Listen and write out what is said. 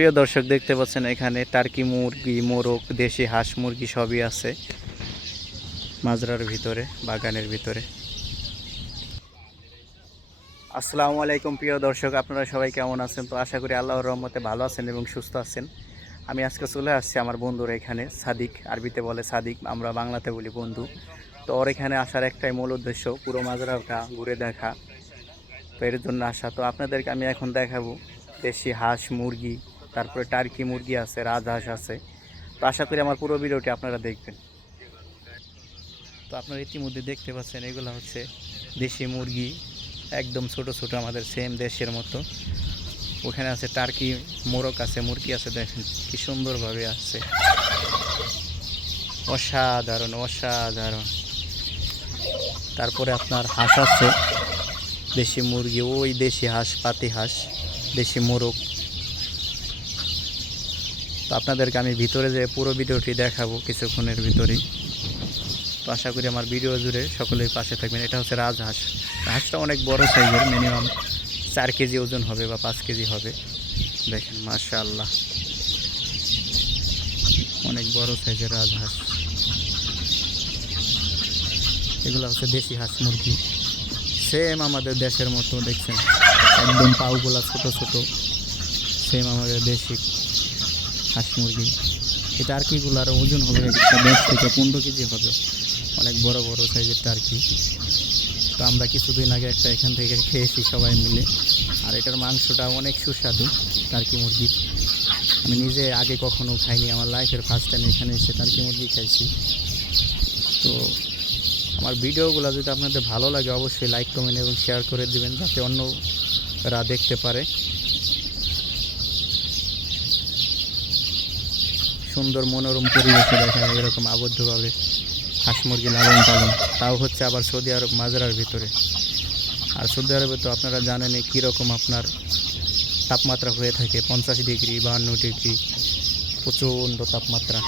প্রিয় দর্শক দেখতে পাচ্ছেন এখানে টার্কি মুরগি, মোরগ, দেশি হাঁস মুরগি সবই আছে মাজরার ভিতরে, বাগানের ভিতরে। আসসালামু আলাইকুম প্রিয় দর্শক, আপনারা সবাই কেমন আছেন? তো আশা করি আল্লাহর রহমতে ভালো আছেন এবং সুস্থ আছেন। আমি আজকে চলে আসছি আমার বন্ধুর এখানে, সাদিক, আরবিতে বলে সাদিক, আমরা বাংলাতে বলি বন্ধু। তো ওর এখানে আসার একটাই মূল উদ্দেশ্য পুরো মাজরাটা ঘুরে দেখা। তো এর জন্য আসা। তো আপনাদেরকে আমি এখন দেখাবো দেশি হাঁস মুরগি, তারপরে টার্কি মুরগি আছে, রাজহাঁস আছে। তো আশা করি আমার পুরো ভিডিওটি আপনারা দেখবেন। তো আপনারা ইতিমধ্যে দেখতে পাচ্ছেন এগুলো হচ্ছে দেশি মুরগি, একদম ছোট ছোট, আমাদের সেম দেশের মতো। ওখানে আছে টার্কি, মোরগ আছে, মুরগি আছে, দেখেন কি সুন্দরভাবে আসছে, অসাধারণ অসাধারণ। তারপরে আপনার হাঁস আছে, দেশি মুরগি, ওই দেশি হাঁস, পাতি হাঁস, দেশি মোরগ। তো আপনাদেরকে আমি ভিতরে যে পুরো ভিডিওটি দেখাবো কিছুক্ষণের ভিতরেই। তো আশা করি আমার ভিডিও জুড়ে সকলেই পাশে থাকবেন। এটা হচ্ছে রাজহাঁস। হাঁসটা অনেক বড় সাইজের, মিনিমাম 4 কেজি ওজন হবে বা 5 কেজি হবে। দেখেন মাশাআল্লাহ, অনেক বড় সাইজের রাজহাঁস। এগুলো হচ্ছে দেশি হাঁস মুরগি, সেম আমাদের দেশের মতো, দেখছেন একদম পাউগুলা ছোট ছোট, সেম আমাদের দেশি হাঁস মুরগি। এই টার্কিগুলার ওজন হবে 10 থেকে 15 কেজি হবে, অনেক বড় বড় সাইজের টার্কি। তো আমরা কিছুদিন আগে একটা এখান থেকে খেয়েছি সবাই মিলে, আর এটার মাংসটা অনেক সুস্বাদু টার্কি মুরগির। আমি নিজে আগে কখনো খাইনি, আমার লাইফের ফার্স্ট টাইম এখানে এসে টার্কি মুরগি খাইছি। তো আমার ভিডিওগুলো যদি আপনাদের ভালো লাগে অবশ্যই লাইক, কমেন্ট এবং শেয়ার করে দেবেন, যাতে অন্যরা দেখতে পারে। সুন্দর মনোরম পরিবেশে দেখা যায় এরকম আবদ্ধভাবে হাঁস মুরগি লালন পালন, তাও হচ্ছে আবার সৌদি আরব মাজরার ভিতরে। আর সৌদি আরবে তো আপনারা জানেনই কীরকম আপনার তাপমাত্রা হয়ে থাকে, 50 ডিগ্রি, 52 ডিগ্রি, প্রচণ্ড তাপমাত্রা।